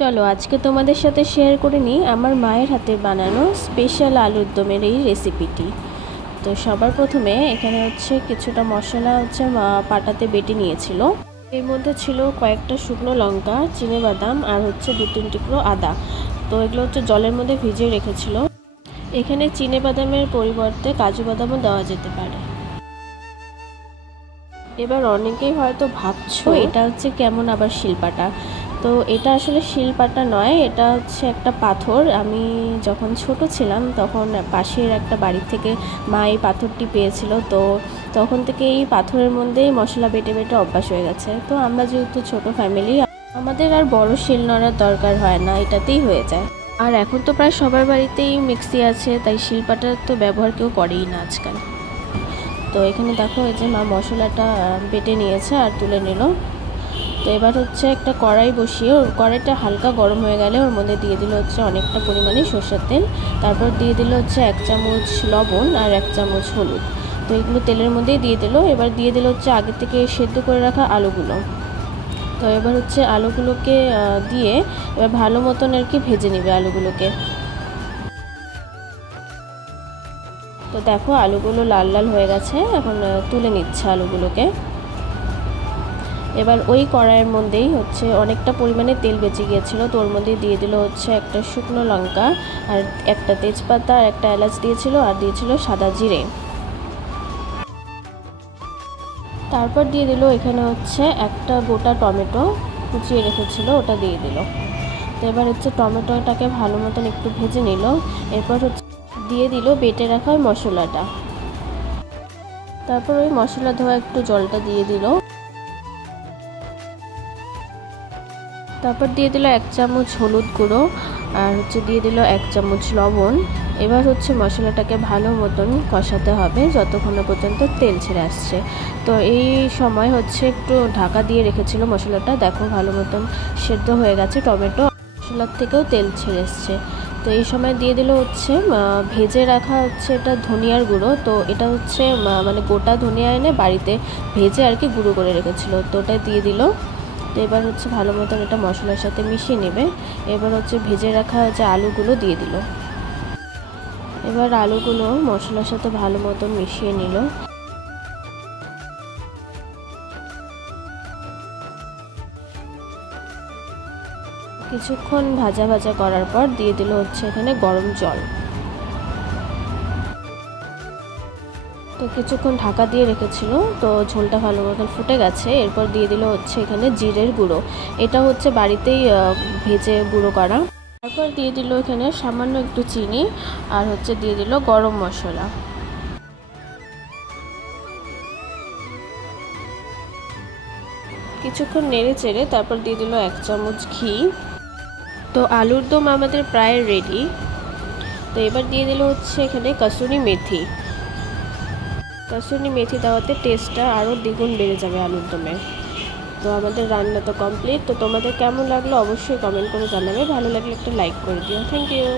চলো আজকে তোমাদের সাথে শেয়ার করে নিই আমার মায়ের হাতে বানানো স্পেশাল আলুর দমের এই রেসিপিটি। তো সবার প্রথমে এখানে হচ্ছে কিছুটা মশলা হচ্ছে মা পাটাতে বেটে নিয়েছিল। এর মধ্যে ছিল কয়েকটা শুকনো লঙ্কা, চিনেবাদাম আর হচ্ছে 2-3 টুকরো আদা। তো এগুলো হচ্ছে জলের মধ্যে ভিজিয়ে রেখেছিল। এখানে চিনেবাদামের পরিবর্তে কাজু বাদামও দেওয়া যেতে পারে। এবার অনেকেই হয়তো ভাবছো এটা হচ্ছে কেমন আবার শিলপাটা। তো এটা আসলে শিলপাটা নয়, এটা হচ্ছে একটা পাথর। আমি যখন ছোট ছিলাম তখন পাশের একটা বাড়ি থেকে মা এই পাথরটি পেয়েছিল। তো তখন থেকে এই পাথরের মধ্যেই মশলা বেটে বেটে অভ্যাস হয়ে গেছে। তো আমরা যেহেতু ছোট ফ্যামিলি, আমাদের আর বড় শিল নোড়ার দরকার হয় না, এটাতেই হয়ে যায়। আর এখন তো প্রায় সবার বাড়িতেই মিক্সি আছে, তাই শিলপাটার তো ব্যবহার কেউ করেই না আজকাল। তো এখানে দেখো এই যে মা মশলাটা বেটে নিয়েছে আর তুলে নিল। তো এবার হচ্ছে একটা কড়াই বসিয়ে কড়াইটা হালকা গরম হয়ে গেলে ওর মধ্যে দিয়ে দিল হচ্ছে অনেকটা পরিমাণে সরষের তেল। তারপর দিয়ে দিল হচ্ছে 1 চামচ লবণ আর 1 চামচ হলুদ। তো এগুলো তেলের মধ্যেই দিয়ে দিল। এবার দিয়ে দিল হচ্ছে আগে থেকে সেদ্ধ করে রাখা আলুগুলো। তো এবার হচ্ছে আলুগুলোকে দিয়ে এবার ভালো মতন আর কি ভেজে নেবে আলুগুলোকে। তো দেখো আলুগুলো লাল লাল হয়ে গেছে, এখন তুলে নিচ্ছে আলুগুলোকে। এবার ওই কড়াইয়ের মধ্যেই হচ্ছে অনেকটা পরিমাণে তেল বেঁচে গিয়েছিল, তো ওর মধ্যে দিয়ে দিল হচ্ছে একটা শুকনো লঙ্কা আর একটা তেজপাতা আর একটা এলাচ দিয়েছিল আর দিয়েছিল সাদা জিরে। তারপর দিয়ে দিল এখানে হচ্ছে একটা গোটা টমেটো কুচিয়ে রেখেছিল, ওটা দিয়ে দিল। তো এবার হচ্ছে টমেটোটাকে ভালো মতন একটু ভেজে নিল। এরপর হচ্ছে দিয়ে দিল বেটে রাখা ওই মশলাটা। তারপর ওই মশলা ধোয়া একটু জলটা দিয়ে দিল। তারপর দিয়ে দিল 1 চামচ হলুদ গুঁড়ো আর হচ্ছে দিয়ে দিল 1 চামচ লবণ। এবার হচ্ছে মশলাটাকে ভালো মতন কষাতে হবে যতক্ষণ না পর্যন্ত তেল ছেড়ে আসছে। তো এই সময় হচ্ছে একটু ঢাকা দিয়ে রেখেছিল মশলাটা, দেখো ভালো মতন সেদ্ধ হয়ে গেছে টমেটো, মশলার থেকেও তেল ছেড়ে এসছে। তো এই সময় দিয়ে দিল হচ্ছে ভেজে রাখা হচ্ছে এটা ধনিয়ার গুঁড়ো। তো এটা হচ্ছে মানে গোটা ধনিয়া এনে বাড়িতে ভেজে আর কি গুঁড়ো করে রেখেছিল, তো ওটা দিয়ে দিল। তো এবার হচ্ছে ভালো মতন এটা মশলার সাথে মিশিয়ে নেবে। এবার হচ্ছে ভেজে রাখা যে আলুগুলো দিয়ে দিল। এবার আলুগুলো মশলার সাথে ভালো মতন মিশিয়ে নিল। কিছুক্ষণ ভাজা ভাজা করার পর দিয়ে দিল হচ্ছে এখানে গরম জল। তো কিছুক্ষণ ঢাকা দিয়ে রেখেছিল, তো ঝোলটা ভালো মতন ফুটে গেছে। এরপর দিয়ে দিল হচ্ছে এখানে জিরের গুঁড়ো, এটা হচ্ছে বাড়িতেই ভেজে গুঁড়ো করা। তারপর দিয়ে দিল এখানে সামান্য একটু চিনি আর হচ্ছে দিয়ে দিল গরম মশলা। কিছুক্ষণ নেড়ে চেড়ে তারপর দিয়ে দিল 1 চামচ ঘি। তো আলুর দম আমাদের প্রায় রেডি। তো এবার দিয়ে দিল হচ্ছে এখানে কসুরি মেথি। কসুরি মেথি দেওয়াতে টেস্টটা আরও দ্বিগুণ বেড়ে যাবে আলুর দমের। তো আমাদের রান্না তো কমপ্লিট। তো তোমাদের কেমন লাগলো অবশ্যই কমেন্ট করে জানাবে, ভালো লাগলে একটা লাইক করে দিও। Thank you.